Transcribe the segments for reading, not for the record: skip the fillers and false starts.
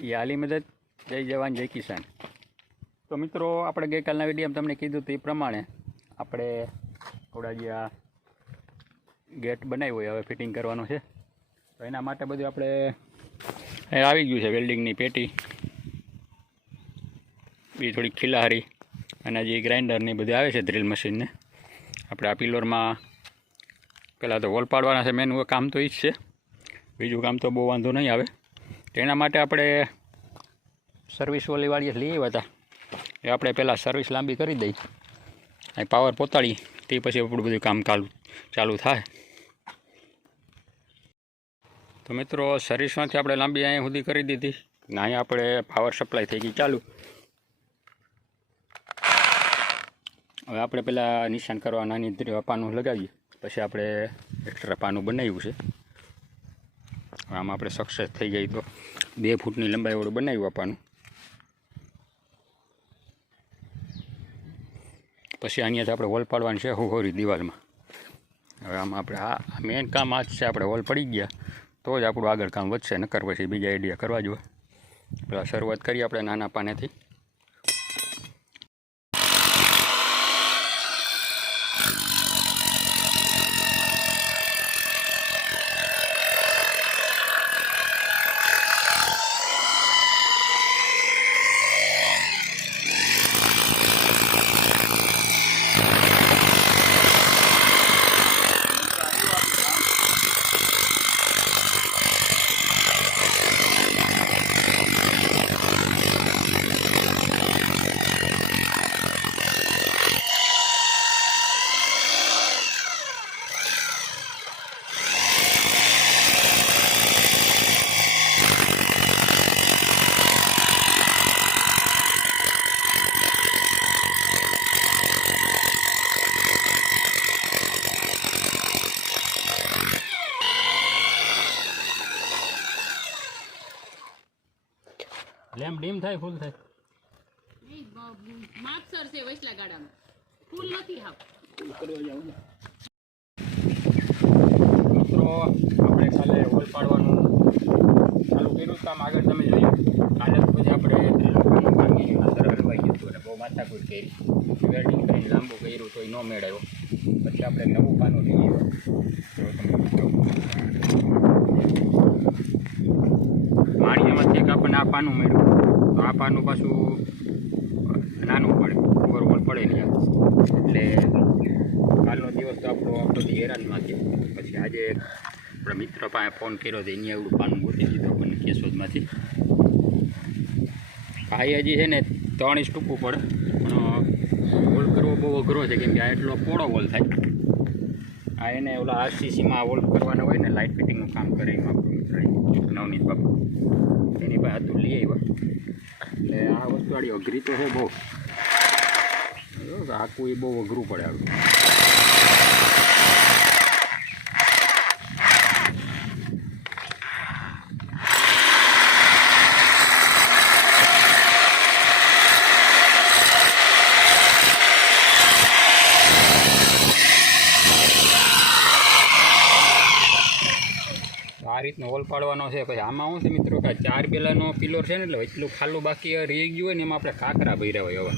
એ આલી મદદ, જય જવાન જય કિસાન। તો મિત્રો, આપણે ગઈકાલના વિડીયોમાં તમને કીધું હતું એ પ્રમાણે આપણે થોડા જે આ ગેટ બનાવ્યો હોય હવે ફિટિંગ કરવાનું છે। તો એના માટે બધું આપણે આવી ગયું છે, વેલ્ડિંગની પેટી બી, થોડીક ખીલાહારી અને જે ગ્રાઇન્ડરની બધું આવે છે ડ્રીલ મશીનને। આપણે આ પિલરમાં પહેલાં તો વોલ પાડવાના છે, મેન કામ તો એ જ છે, બીજું કામ તો બહુ વાંધો નહીં આવે। એના માટે આપણે સર્વિસ ઓલીવાળીએ લઈ આવ્યા હતા, એ આપણે પહેલાં સર્વિસ લાંબી કરી દઈ અને પાવર પોતાડી તે પછી આપણું બધું કામ ચાલુ થાય। તો મિત્રો, સર્વિસમાંથી આપણે લાંબી અહીંયા સુધી કરી દીધી ને અહીંયા આપણે પાવર સપ્લાય થઈ ગઈ ચાલુ। હવે આપણે પહેલાં નિશાન કરવા નાની પાનું લગાવીએ, પછી આપણે એક્સ્ટ્રા પાનું બનાવ્યું છે। આમાં આપણે સક્સેસ થઈ જાય તો 2 ફૂટની લંબાઈવાળું બનાવ્યું આપવાનું। પછી અહીંયાથી આપણે વોલ પાડવાની છે હોરી દિવાલમાં। હવે આમાં આપણે આ મેઇન કામ આ જ છે, આપણે વોલ પડી ગયા તો જ આપણું આગળ કામ વધશે, નકર પછી બીજા આઈડિયા કરવા જોઈએ। પહેલાં શરૂઆત કરીએ આપણે નાના પાનેથી। લેમ્પ ડીમ થાય ફૂલ થાય માપસર છે વૈસલા ગાડામાં ફૂલ નથી હાવ કરવા જાવ મિત્રો। આપણે કાલે હોલ પાડવાનું ચાલુ કર્યું કામ, આગળ તમે જોયું। કાલે પછી આપણે અંદર હલવાઈ ગયું અને બહુ માથાકૂટ કરી, વેલ્ડિંગ કરીને લાંબુ કર્યું તો એ ન મેળવ્યો। પછી આપણે નવું પાનું લઈ આવ્યું। માળીયામાંથી એક આપણને આ પાનું મળ્યું, તો આ પાનું પાછું નાનું પડે, ઓવરઓલ પડે નહીં, એટલે કાલનો દિવસ તો આપણો હેરાનમાં થયો। પછી આજે આપણા મિત્ર પાસે ફોન કર્યો તો એની એવડું પાનું ગોતી દીધું આપણને કેશોદમાંથી। આ હજી છે ને 3 ઇંચ ટૂંકું પડે, પણ વોલ કરવો બહુ અઘરો છે, કેમ કે આ એટલો પોળો વોલ થાય। આ એને ઓલા આરસીસીમાં વોલ કરવાના હોય ને, લાઇટ ફિટિંગનું કામ કરે એમાં આપણું મિત્ર નવનીત બાપુ એની પાસે હતું લઈ આવ્યા। એટલે આ વસ્તુ આડી અઘરી તો છે બહુ, આખું એ બહુ અઘરું પડે આવું। આ રીતનો વોલ પાડવાનો છે। પછી આમાં શું છે મિત્રો કે 4 બેલાનો પિલર છે ને, એટલે એટલું ખાલું બાકી રહી ગયું હોય ને, એમાં આપણે ખાખરા ભર્યા હોય। હવે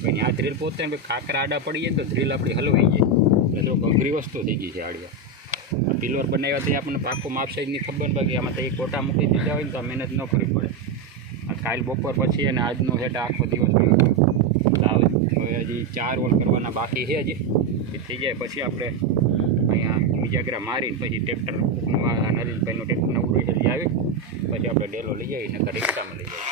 ભાઈ આ ડ્રીલ પોતે ખાખરા આડા પડી જાય તો ડ્રીલ આપણી હલવાઈ જાય, એટલે થોડુંક અઘરી વસ્તુ થઈ ગઈ છે આડિયા। આ પિલર બનાવ્યાથી આપણને પાકું માપ સાઈઝની ખબર ને, બાકી આમાં તો એક કોટા મૂકી દીધા હોય ને તો આ મહેનત ન કરવી પડે। આ કાલ બપોર પછી અને આજનો છે આખો દિવસ હવે હજી 4 વોલ કરવાના બાકી છે હજી, એ થઈ જાય પછી આપણે અહીંયા બીજાગ્રા મારીને પછી ટ્રેક્ટર નરેશભાઈનું ટ્રેક્ટર નવું જલ્દી આવે પછી આપણે ડેલો લઈ જઈએ, નકર રિક્ષામાં લઈ જઈએ।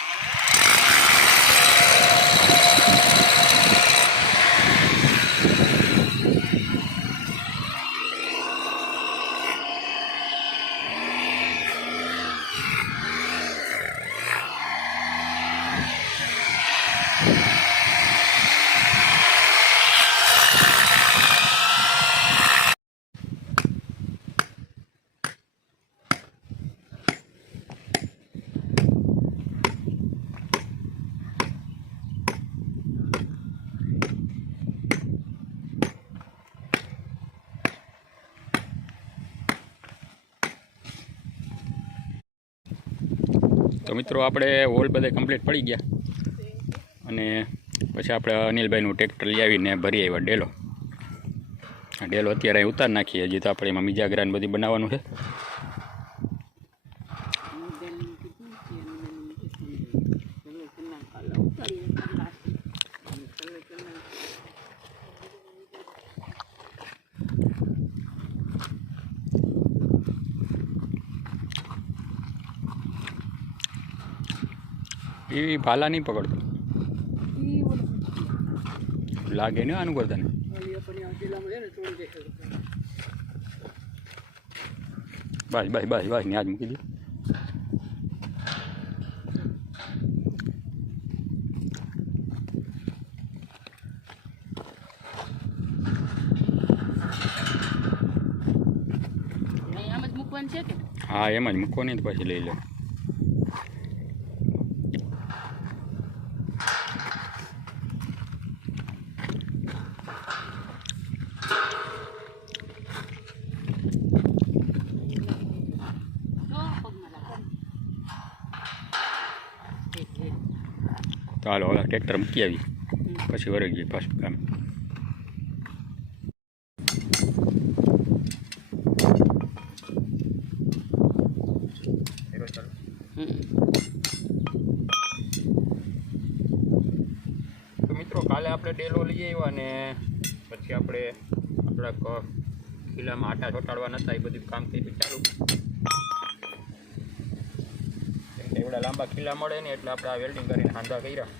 તો મિત્રો આપણે હોલ બધા કમ્પ્લીટ પડી ગયા અને પછી આપણે અનિલભાઈનું ટ્રેક્ટર લઈ આવીને ભરી આવ્યા ડેલો. ડેલો અત્યારે અહીં ઉતાર નાખીએ. હજી તો આપણે એમાં મિજાગરાન બધી બનાવવાનું છે. એ ભાલા નહીં પકડતો, લાગે ને આનું કરતા ને. બસ બસ બસ બસ ને આજ મૂકી દે. આમ જ મૂકવાનું છે કે? હા એમ જ મૂકવાની તો પછી લઈ લો. તો હાલો હવે ટ્રેક્ટર મૂકી આવી પછી વરગીએ પાછું કામ. તો મિત્રો કાલે આપણે ડેલો લઈ આવ્યા ને પછી આપણે આપણા ખીલામાં આટા ચોટાડવા નતા, એ બધું કામ કર્યું ચાલુ. એવડા લાંબા ખીલા મળે ને એટલે આપણે આ વેલ્ડિંગ કરીને હાંધા કર્યા.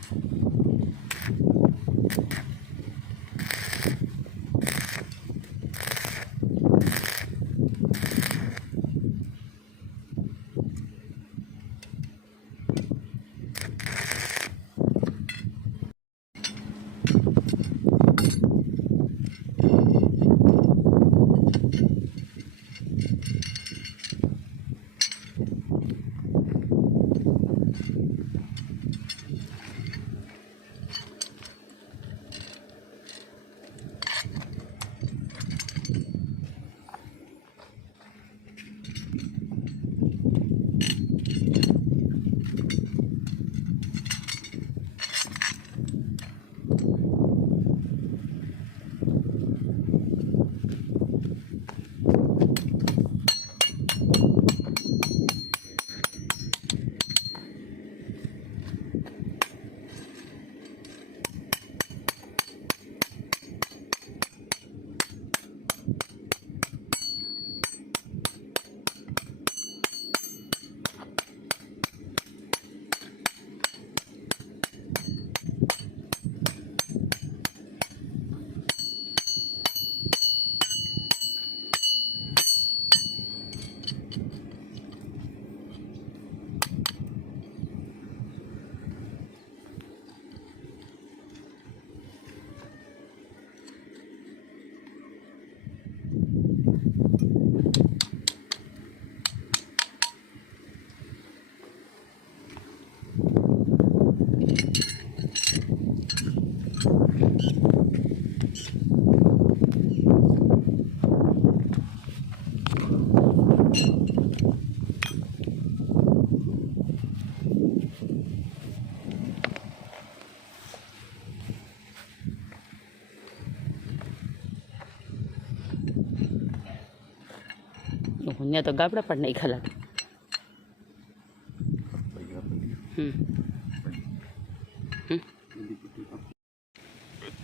ત્યાં તો ગાબડા પણ નહીં ખલાક.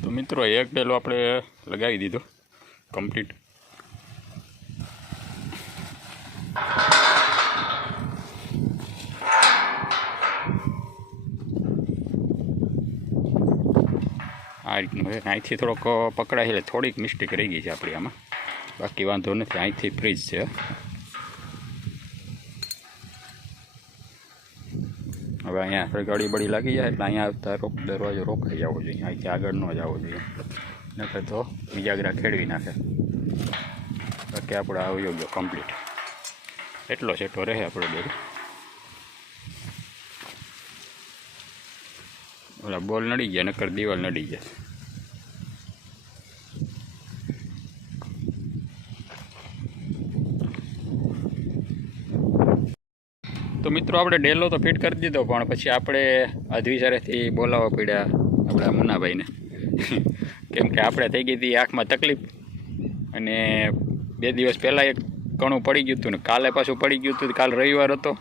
તો મિત્રો એક ડેલો આપણે લગાવી દીધો કમ્પ્લીટ. આ રીતનું છે. અહીંથી થોડોક પકડાય એટલે થોડીક મિસ્ટેક રહી ગઈ છે આપણી આમાં, બાકી વાંધો નથી. અહીંથી ફ્રીજ છે. હવે અહીંયા આપણે ગાડી બળી લાગી જાય એટલે અહીંયા આવતા દરવાજો રોકાઈ જવો જોઈએ. અહીંથી આગળ ન જવો જોઈએ, નકર તો મિજાગરા ખેડવી નાખે. બાકી આપણે આવ્યો ગયો કમ્પ્લીટ. એટલો સેટો રહે આપણે બધું. ઓલા બોલ નડી ગયા, નકર દિવાલ નડી જાય. તો મિત્રો મિત્રો આપણે ડેલો તો ફિટ કરી દીધો, પણ પછી આપણે અધવિચારેથી બોલાવવા પડ્યા આપણા મુન્નાભાઈને. કેમ કે આપણે થઈ ગઈ હતી આંખમાં તકલીફ, અને 2 દિવસ પહેલાં એક કણું પડી ગયું હતું ને કાલે પાછું પડી ગયું હતું. કાલ રવિવાર હતો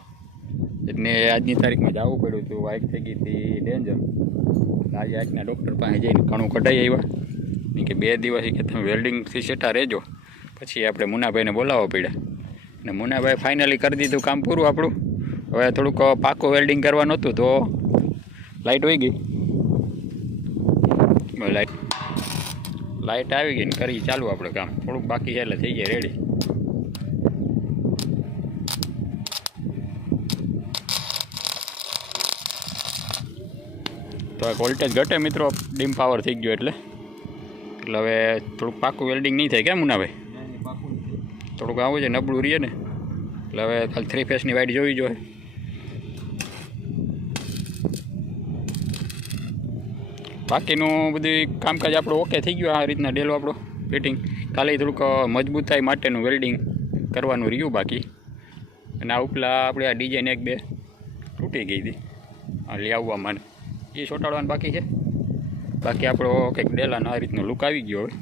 એટલે આજની તારીખમાં જવું પડ્યું હતું. આંખ થઈ ગઈ હતી ડેન્જર. આજે આંખના ડૉક્ટર પાસે જઈને કણું કઢાઈ આવ્યા કે 2 દિવસ કે તમે વેલ્ડિંગથી સેટા રહેજો. પછી આપણે મુન્નાભાઈને બોલાવવા પડ્યા, અને મુન્નાભાઈ ફાઇનલી કરી દીધું કામ પૂરું આપણું. હવે થોડુંક પાકું વેલ્ડિંગ કરવાનું હતું તો લાઇટ વહી ગઈ. લાઇટ આવી ગઈ ને કરી ચાલુ આપણે કામ. થોડુંક બાકી છે એટલે થઈ જાય રેડી. તો એક વોલ્ટેજ ઘટે મિત્રો, ડીમ પાવર થઈ ગયો એટલે હવે થોડુંક પાકું વેલ્ડિંગ નહીં થાય. કેમ મુન્નાભાઈ? થોડુંક આવું છે નબળું રહીએ ને, એટલે હવે ખાલી 3 ફેસની વાઇટ જોવી જોઈએ. બાકીનું બધું કામકાજ આપણું ઓકે થઈ ગયું. આ રીતના ડેલો આપણો ફિટિંગ. ખાલી થોડુંક મજબૂતાઈ માટેનું વેલ્ડિંગ કરવાનું રહ્યું બાકી. અને આ ઉપલા આપણે આ ડિઝાઇન 1-2 તૂટી ગઈ હતી, આ લઈ આવવામાં એ ચોંટાડવાનું બાકી છે. બાકી આપણો કંઈક ડેલાનો આ રીતનો લુક આવી ગયો હવે.